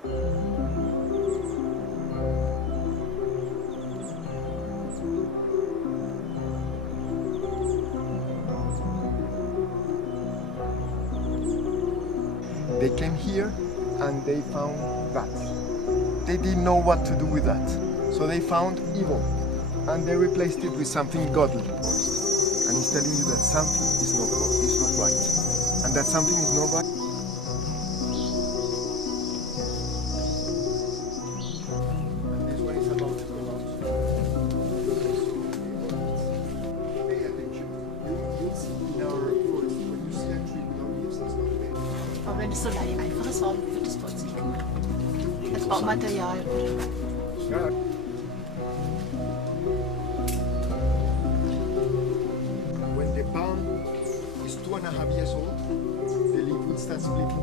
They came here and they found that. They didn't know what to do with that. So they found evil and they replaced it with something godly. And he's telling you that something is not right. And that something is not right. And this one is about to come out. Pay attention. You'll see in our forest, when you see a tree without leaves, it's not there. Aber wenn es so einfache Sorgen wird das bei uns nicht gemacht. Als Baumaterial. Ja. When the palm is 2.5 years old, the leaf will start splitting